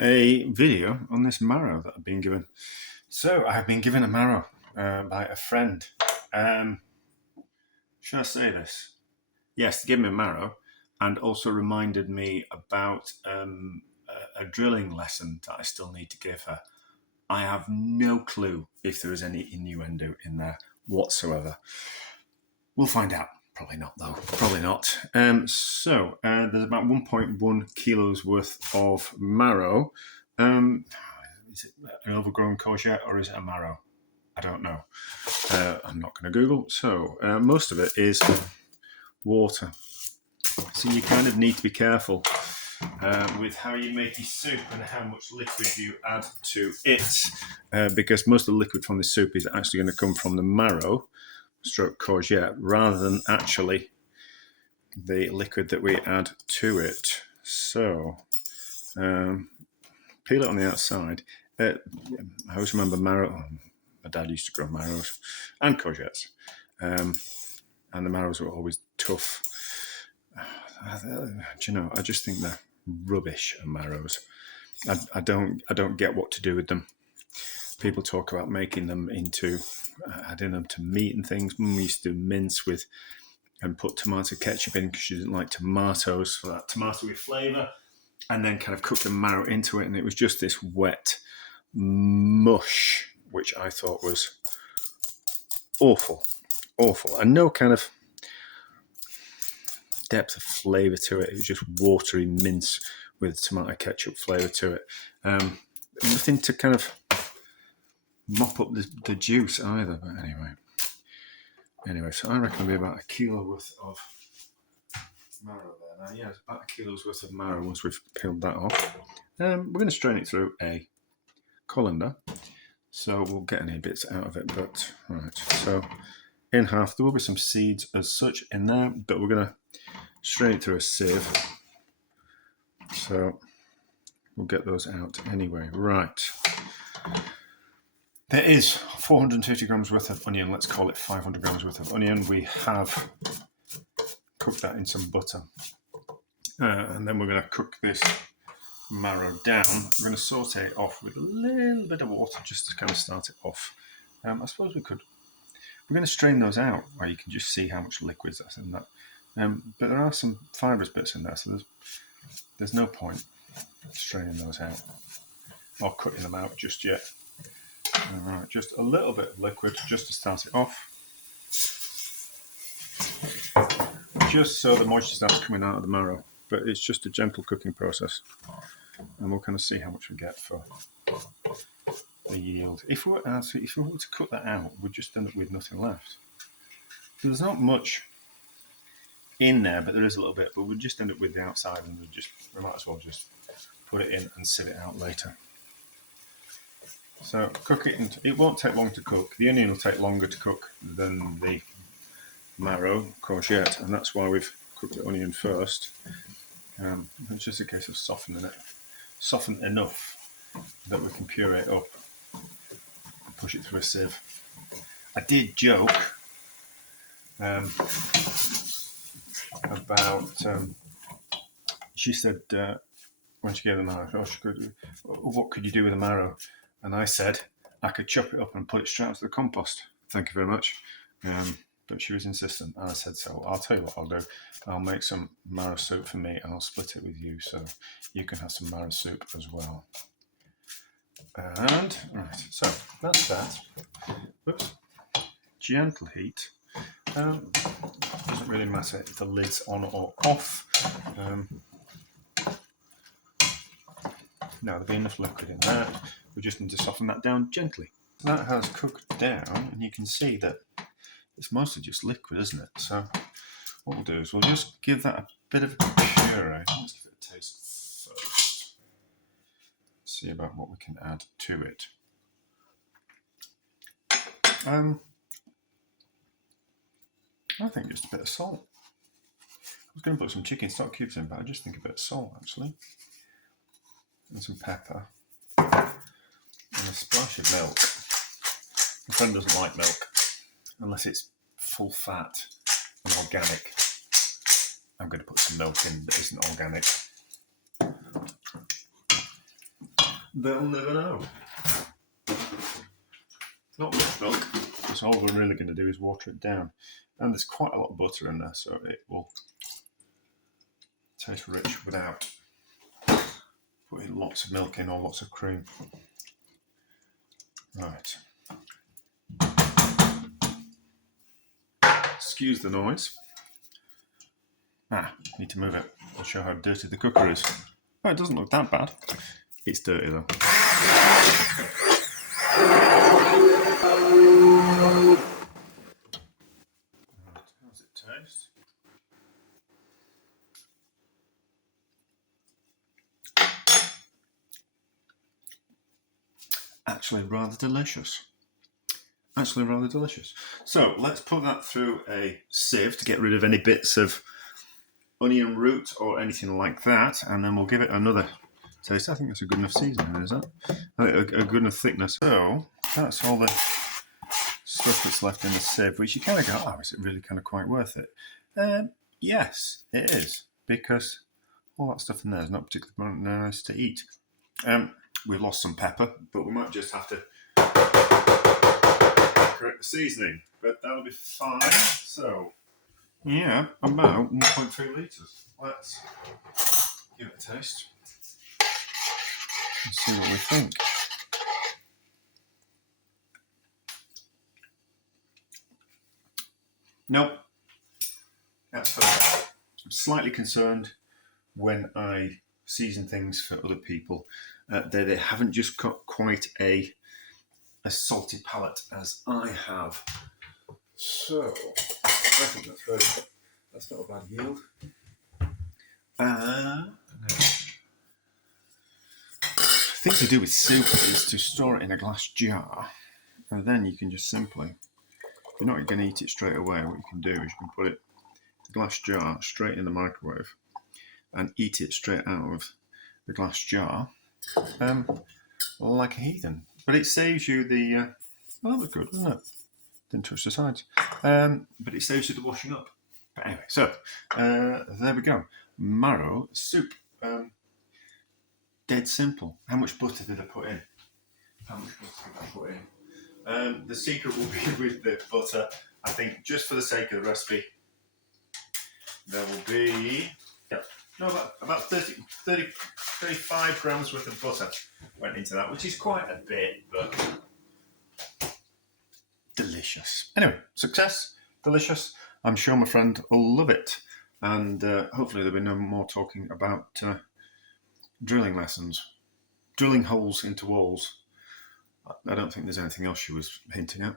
a video on this marrow that I've been given. So I have been given a marrow by a friend. Should I say this? Yes, they gave me a marrow and also reminded me about a drilling lesson that I still need to give her. I have no clue if there is any innuendo in there whatsoever. We'll find out. Probably not, though. Probably not. So there's about 1.1 kilos worth of marrow. Is it an overgrown courgette or is it a marrow? I don't know. I'm not going to Google. So most of it is water. So you kind of need to be careful with how you make your soup and how much liquid you add to it, because most of the liquid from the soup is actually going to come from the marrow stroke courgette rather than actually the liquid that we add to it. So peel it on the outside. I always remember marrow. My dad used to grow marrows and courgettes, and the marrows were always tough. Do you know? I just think they're rubbish. Marrows. I don't get what to do with them. People talk about making them into adding them to meat and things. Mum used to mince with and put tomato ketchup in because she didn't like tomatoes for that tomatoey flavour, and then kind of cook the marrow into it, and it was just this wet mush, which I thought was awful, and no kind of depth of flavour to it. It was just watery mince with tomato ketchup flavour to it. Nothing to kind of mop up the juice either. But anyway, so I reckon it'll be about a kilo worth of marrow there. Now, yeah, it's about a kilo's worth of marrow once we've peeled that off. We're going to strain it through a colander, so we'll get any bits out of it. But right, so in half there will be some seeds as such in there, but we're going to strain it through a sieve. So we'll get those out anyway. Right. There is 450 grams worth of onion. Let's call it 500 grams worth of onion. We have cooked that in some butter. And then we're going to cook this marrow down. We're going to saute it off with a little bit of water just to kind of start it off. I suppose we could. We're going to strain those out where you can just see how much liquid that's in that. But there are some fibrous bits in there, so there's no point straining those out or cutting them out just yet. All right, just a little bit of liquid just to start it off, just so the moisture starts coming out of the marrow. But it's just a gentle cooking process, and we'll kind of see how much we get for the yield. If we were to cut that out, we'd just end up with nothing left. There's not much in there, but there is a little bit. But we'd just end up with the outside, and we might as well just put it in and sieve it out later. So cook it, and it won't take long to cook. The onion will take longer to cook than the marrow courgette, and that's why we've cooked the onion first. It's just a case of softening it, soften enough that we can puree it up and push it through a sieve. I did joke about. She said when she gave the marrow, what could you do with the marrow? And I said I could chop it up and put it straight into the compost. Thank you very much. But she was insistent, and I said so. I'll tell you what I'll do. I'll make some marrow soup for me, and I'll split it with you, so you can have some marrow soup as well. And right, so that's that. Whoops. Gentle heat. Doesn't really matter if the lid's on or off. Now there'll be enough liquid in that. We just need to soften that down gently. That has cooked down, and you can see that it's mostly just liquid, isn't it? So what we'll do is we'll just give that a bit of a puree. Let's give it a taste first. See about what we can add to it. I think just a bit of salt. I was going to put some chicken stock cubes in, but I just think a bit of salt actually. And some pepper. And a splash of milk. My friend doesn't like milk unless it's full fat and organic. I'm going to put some milk in that isn't organic. They'll never know. Not much milk, so all we're really going to do is water it down. And there's quite a lot of butter in there, so it will taste rich without putting lots of milk in or lots of cream. Right. Excuse the noise. Need to move it. I'll show how dirty the cooker is. Oh, it doesn't look that bad. It's dirty though. How's it taste? Actually rather delicious. So let's put that through a sieve to get rid of any bits of onion root or anything like that, and then we'll give it another taste. I think that's a good enough seasoning, is that? A good enough thickness. So that's all the stuff that's left in the sieve, which you kind of go, oh, is it really kind of quite worth it? Yes, it is, because all that stuff in there is not particularly nice to eat. We've lost some pepper, but we might just have to correct the seasoning, but that'll be fine. So, yeah, about 1.3 litres. Let's give it a taste and see what we think. Nope, that's perfect. I'm slightly concerned when I season things for other people that they haven't just got quite a salty palate as I have. So I think that's not a bad yield. The thing to do with soup is to store it in a glass jar, and then you can just simply, if you're not going to eat it straight away, what you can do is you can put it in a glass jar straight in the microwave and eat it straight out of the glass jar, like a heathen. But it saves you the. Well, that was good, wasn't it? Didn't touch the sides. But it saves you the washing up. But anyway, so there we go. Marrow soup. Dead simple. How much butter did I put in? The secret will be with the butter. I think just for the sake of the recipe, there will be about 35 grams worth of butter went into that, which is quite a bit, but delicious. Anyway, success, delicious. I'm sure my friend will love it, and hopefully there'll be no more talking about drilling lessons, drilling holes into walls. I don't think there's anything else she was hinting at.